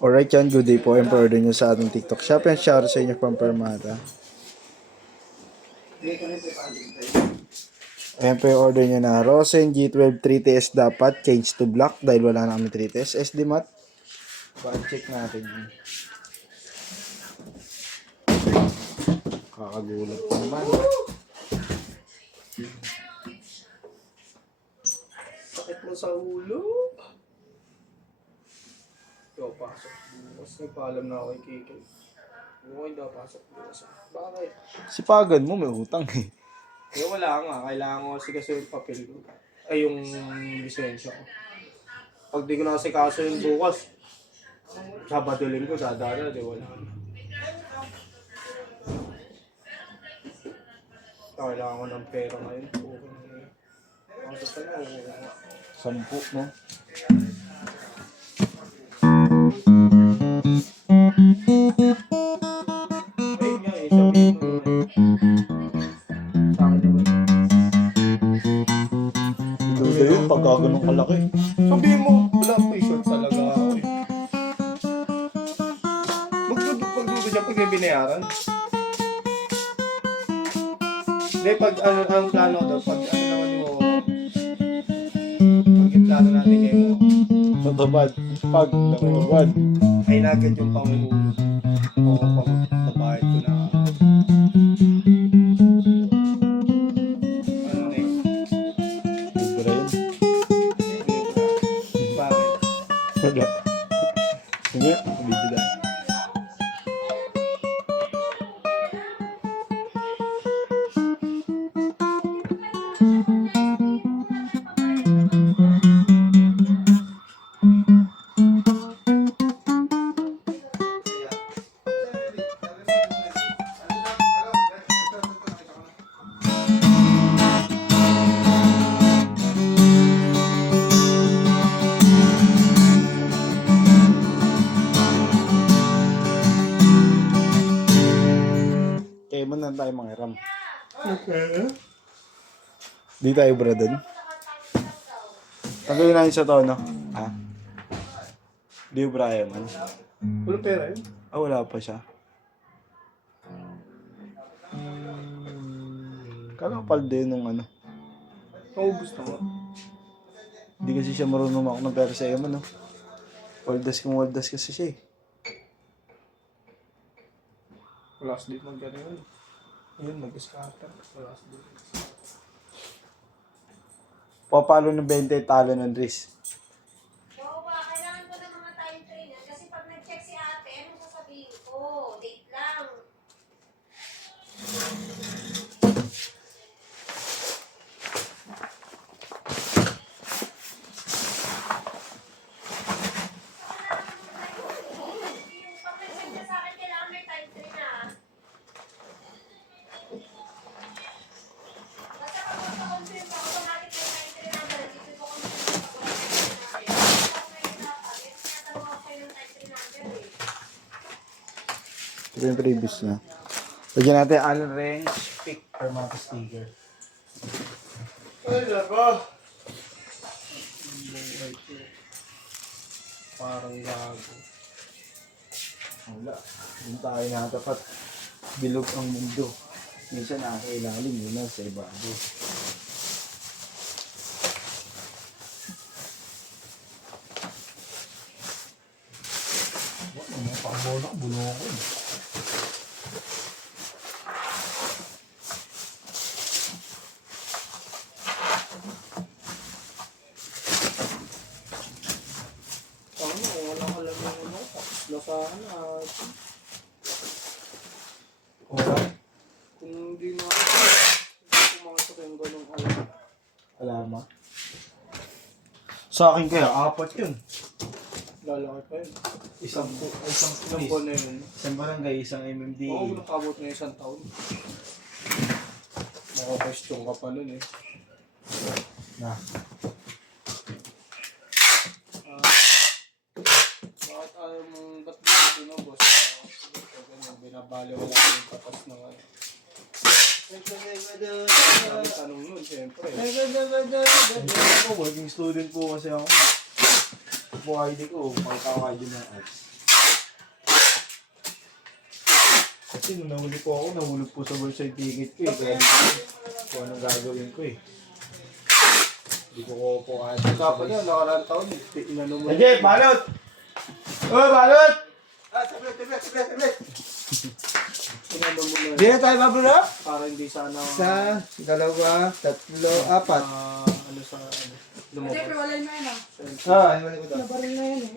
Alright yan, good day po. Ayan po order nyo sa ating TikTok shop. And shout out sa inyo from Permata. Ayan po yung order nyo na Rosen G12 3TS dapat. Change to black dahil wala na kami 3TS. SD mat. Bad check natin yun. Kakagulat naman. Sakit mo sa ulo. Ikaw, pasok bukas. Nagpaalam na ako kay Kikay. Bukas daw pasok bukas. Bakit? Sipagan mo, may utang eh. Eh wala nga. Kailangan ko kasi yung papel ko. Ay, yung lisensya ko. Pag di ko na kasi kaso yung bukas, Sabado Linggo, dadala, di wala na. Kailangan ko ng pera ngayon. Pasok ka na. 10 no? Ayun nga eh, sabihin mo naman. Sa akin naman. Duda yun, pagka ganun kalaki. Sabihin mo, wala pa short talaga ako eh. Magdudugo dyan pag may binayaran. Hindi, pag ang plano daw, pag ano naman mo, pag yung plano natin ngayon mo, Tatapad, pag nakuwad. ay nagad yung panguhulog. O pagbabayad ko na. Ano na yun? Libre yun. Bakit? Wala. Sige, video na. Kaya mo na tayo mangiram. Okay. Di tayo bradan. Tanggalin natin sa tono. Ha? Di ba Brian man? Walang pera yun? Ah, wala pa siya. Kakapal din nung ano. Maubos na nga. Hindi kasi siya marunong ako ng pera sa iyo man, no? Waldas kasi siya eh. Last date mag-gano yun. Ayun, mag-scatter. Last date. Papalo ng 20, talo ng Dris. Oo ba, kailangan ko ng mga time trainer kasi pag nag-check si ate, ano sasabihin ko? Date lang. Yung pag nag-check na sa akin, kailangan may time trainer. Basta pag magpa-confirm ako, automatic may time trainer number. Dito ko confirm pag wala time trainer number. Ako may hirapan. Eh, tinatanong ako kayo ng time trainer number eh. Ito yung previous na. Lagyan natin Allen Range Pick Permata sticker. Ay, nako! Parang gago. Wala. Doon tayo natapat. Bilog ang mundo. Minsan nasa ilalim, yun na sa ibabaw. Ano pa ang bola? Bulo ako eh. Ano, wala ka lang yung ano, tapos lasahan at Wala. kung hindi na hindi pumasok yung ganong alam. Alama. Sa akin kaya, 4 yun. Lalaki pa yun. Isang Ilang buwan na yun. Isang barangay, isang MMD. Oo, nakabot na isang taon. Makapestyon ka pa nun eh. Na. Bakit ayaw mong ba't dito na boss? Binabali wala yung patas ng ano. Sabi tanong nun, siyempre. Ako, working student po kasi ako. Po ID ko, pagka-ID ng ads. Kasi nung nahuli po ako, nahulog po sa bulsa yung ticket ko eh. Kaya kung anong gagawin ko eh. Hindi ko po kaya. Kapag yun, nakaraan taon, inano mo. Sige, balot! Oh, balot! Ah, sablit. Inano mo na. Di na tayo babalo? Para hindi sana... Isa, dalawa, tatlo, apat. Ano sa... Ano, Hindi, lumabas. pero wala na yan ah. Yung mali ko daw. Nabaril na yan eh.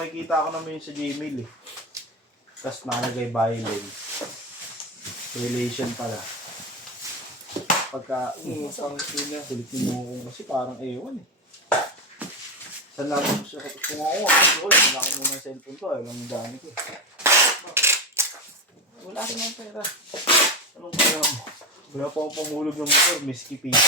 May kita ako naman yun sa Gmail eh. Tapos nakalagay violence. Relation pala. Pagka, pang sulitin mo ko kasi parang ewan eh. Saan lang ako siya kung ako, wala ko muna ang cellphone ko, ayaw lang yung dami ko eh. Wala rin ang pera. Anong pera mo? Wala pa akong pamulog ng motor, miski piso.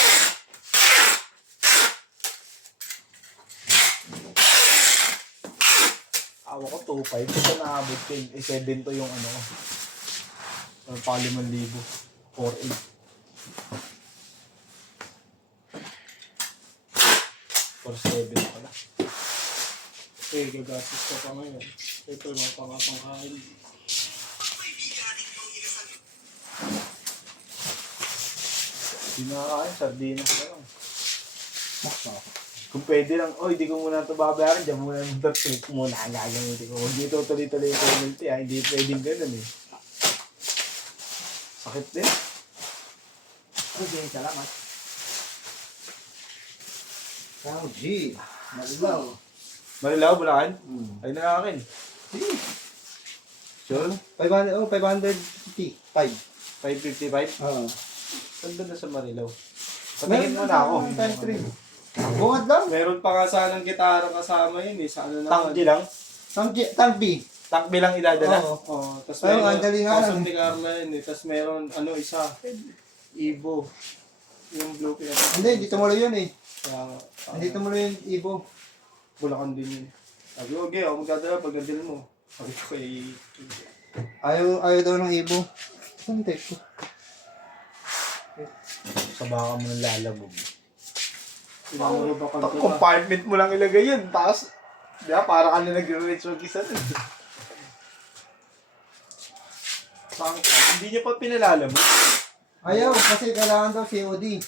Awa ko 2.5. Ito naabot ko yun. 7 to yung ano ko. Pa 5,000. 4.8. 4.7 pala. Eh, gagastos ka pa ngayon. Ito yung pangatang kain. Hindi nakakain, sardinas na lang. Kung pwede lang, di ko muna ito babayaran, dyan muna ng trip muna ang gagamitin ko. Hindi ito tuloy-tuloy yung penalty, hindi pwedeng ganun eh. Sakit din. Okay, salamat. Tao, G. Malilaw. Marilaw, Bulacan? Ay na akin. Sure? 550. 555? Oo. Saan doon na sa Marilaw? Patingin mo na ako. Time 3. Bungad lang. Meron pa nga sanang gitara kasama yun eh. Sa ano naman? Tanggi lang? Tangbi. Takbi lang idadala? Oo. Oo. Tapos Ayun, meron, ang galing nga lang. Ni Carla yun eh. Tapos meron, isa, Evo. Yung blue kaya. Hindi, dito mo yun eh. Kaya, Hindi tumuloy yung Ibo. Bulacan din yun. Sabi ko, okay, ako magdadala pag nandil mo. Sabi ko kay... Ayaw daw ng Ibo. Saan text ko? Sa baka mo nang lalabog. Wow. Compartment mo lang ilagay yun. Tapos, di ba, para ka na nag-reach mag-isa nun. Hindi niya pa pinalala mo. Ayaw, kasi kailangan daw COD.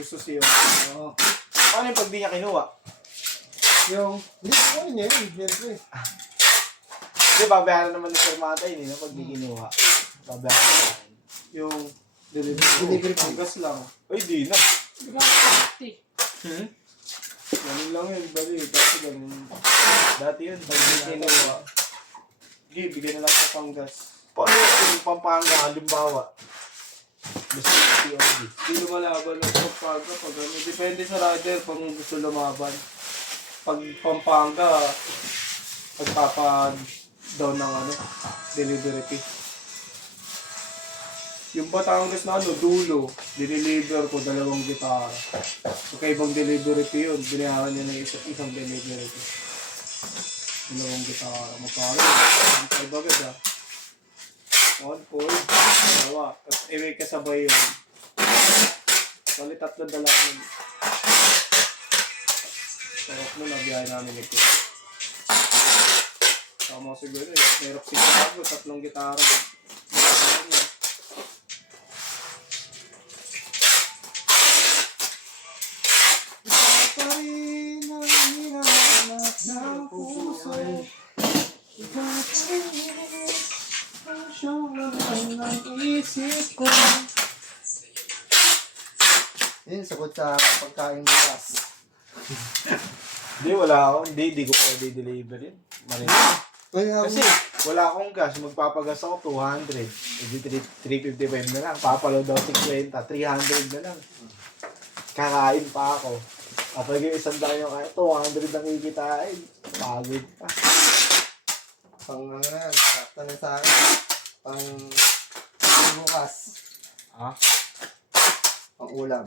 Gusto siya. Oo. Paano yung pag di niya kinuha? Hindi ko ano niya yun. Siyempre. Hindi, babayaran naman ng Fermata yun, no? Pag di kinuha. Babayaran naman. Yung delivery fee. gas lang. Ay, di na. Bigyan ko 50. Ganun lang yun, bali. Dati ganun. Dati yun, pag di kinuha. Sige, bigyan na lang sa panggas. Paano yung Pampanga, halimbawa? Gusto ko COD. Hindi lumalaban ng Pampanga pag ano. Depende sa rider kung gusto lumaban. Pag Pampanga, pagpapa-down ng delivery fee. Yung Batangas na dulo, diniliver ko 2 gitara. Ibang delivery fee yun, binayaran niya ng isang delivery fee. 2 gitara, magkano? Ang agad 1 call, 2. Tapos may kasabay yun. Bali 3 dala yun. Sarap mo, nabiyahin namin ito. Tama siguro eh. Merok si Chicago, 3 gitara. Ikaw pa rin ang hinahanap ng puso. Ikaw pa rin ang siyang laman ng isip ko. Yun, sagot sa pagkain bukas. Hindi, wala ako. Hindi ko pwede deliver yun. Kasi wala akong gas. Magpapagas ako 200. Hindi 355 na lang. Papaload daw 620. 300 na lang. Kakain pa ako. Kapag yung isang daan yung 200 ang kikitain. Pagod pa. Pang ano na, sakta na sa akin. Pang bukas. Ha? Pang ulam.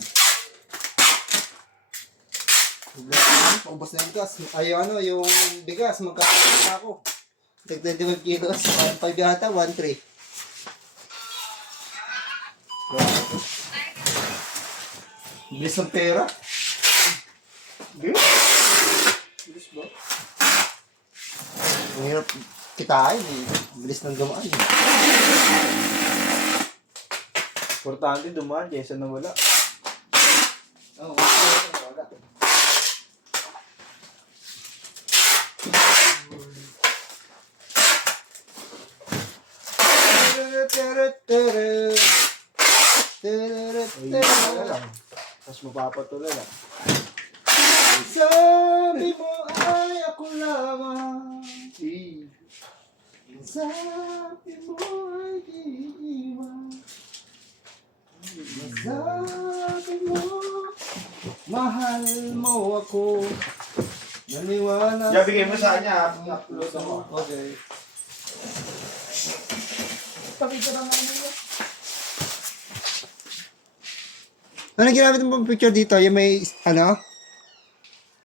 Ubos na yung gas. Ay, yung bigas, magkakaroon ako. 25 kilos, 1.5 yata, 1.3. Bilis ng pera. Bilis ba? Ang hirap kitain eh. Bilis ng dumaan eh. Importante dumaan kaysa nawala. Oo, wala. Ay, wala lang. Tapos mapapatuloy lang. Sabi mo ay ako lamang. Eh. Sabi mo ay iiwan. Sabi mo mahal mo ako. Naniwala. Yeah, bigay mo sa kanya. Upload ako. Okay. Pakita lang namin. Ano ginamit mo pang picture dito? Yung may, ano?